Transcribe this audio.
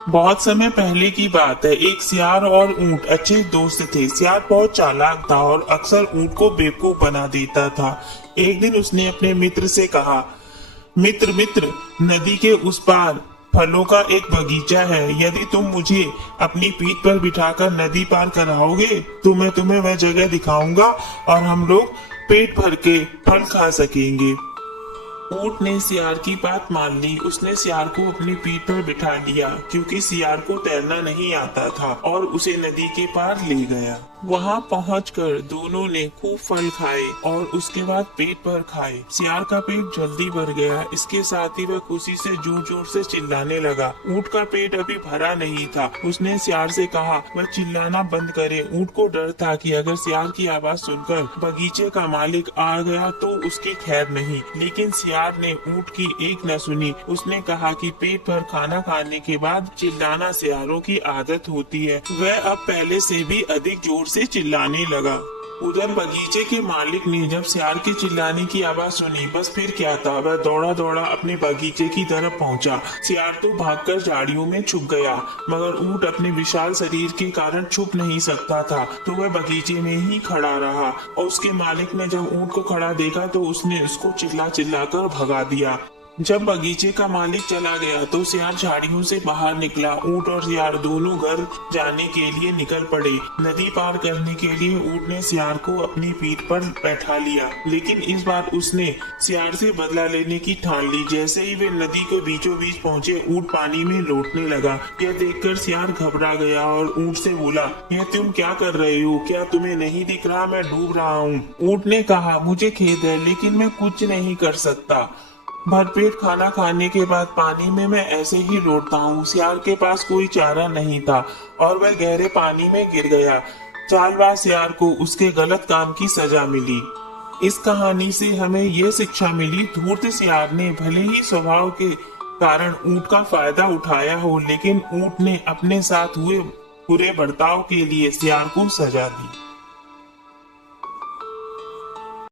बहुत समय पहले की बात है। एक सियार और ऊंट अच्छे दोस्त थे। सियार बहुत चालाक था और अक्सर ऊंट को बेवकूफ बना देता था। एक दिन उसने अपने मित्र से कहा, मित्र मित्र, नदी के उस पार फलों का एक बगीचा है। यदि तुम मुझे अपनी पीठ पर बिठाकर नदी पार कराओगे तो मैं तुम्हें वह जगह दिखाऊंगा और हम लोग पेट भर के फल खा सकेंगे। ऊंट ने सियार की बात मान ली। उसने सियार को अपनी पीठ पर बिठा लिया क्योंकि सियार को तैरना नहीं आता था और उसे नदी के पार ले गया। वहां पहुंचकर दोनों ने खूब फल खाए और उसके बाद पेट भर खाए। सियार का पेट जल्दी भर गया। इसके साथ ही वह खुशी से जोर जोर से चिल्लाने लगा। ऊंट का पेट अभी भरा नहीं था। उसने सियार से कहा वह चिल्लाना बंद करे। ऊंट को डर था कि अगर सियार की आवाज सुनकर बगीचे का मालिक आ गया तो उसकी खैर नहीं। लेकिन सियार ने ऊंट की एक न सुनी। उसने कहा कि पेट भर खाना खाने के बाद चिल्लाना सियारों की आदत होती है। वह अब पहले से भी अधिक जोर से चिल्लाने लगा। उधर बगीचे के मालिक ने जब सियार के चिल्लाने की आवाज सुनी, बस फिर क्या था, वह दौड़ा दौड़ा अपने बगीचे की तरफ पहुंचा। सियार तो भागकर झाड़ियों में छुप गया, मगर ऊंट अपने विशाल शरीर के कारण छुप नहीं सकता था, तो वह बगीचे में ही खड़ा रहा। और उसके मालिक ने जब ऊंट को खड़ा देखा तो उसने उसको चिल्ला चिल्ला कर भगा दिया। जब बगीचे का मालिक चला गया तो सियार झाड़ियों से बाहर निकला। ऊंट और सियार दोनों घर जाने के लिए निकल पड़े। नदी पार करने के लिए ऊंट ने सियार को अपनी पीठ पर बैठा लिया, लेकिन इस बार उसने सियार से बदला लेने की ठान ली। जैसे ही वे नदी के बीचों बीच पहुंचे, ऊंट पानी में लौटने लगा। यह देखकर सियार घबरा गया और ऊंट से बोला, यह तुम क्या कर रहे हो? क्या तुम्हें नहीं दिख रहा मैं डूब रहा हूँ? ऊंट ने कहा, मुझे खेद है लेकिन मैं कुछ नहीं कर सकता। भरपेट खाना खाने के बाद पानी में मैं ऐसे ही लौटता हूँ। सियार के पास कोई चारा नहीं था और वह गहरे पानी में गिर गया। चालबाज सियार को उसके गलत काम की सजा मिली। इस कहानी से हमें यह शिक्षा मिली, धूर्त सियार ने भले ही स्वभाव के कारण ऊंट का फायदा उठाया हो, लेकिन ऊंट ने अपने साथ हुए बुरे बर्ताव के लिए सियार को सजा दी।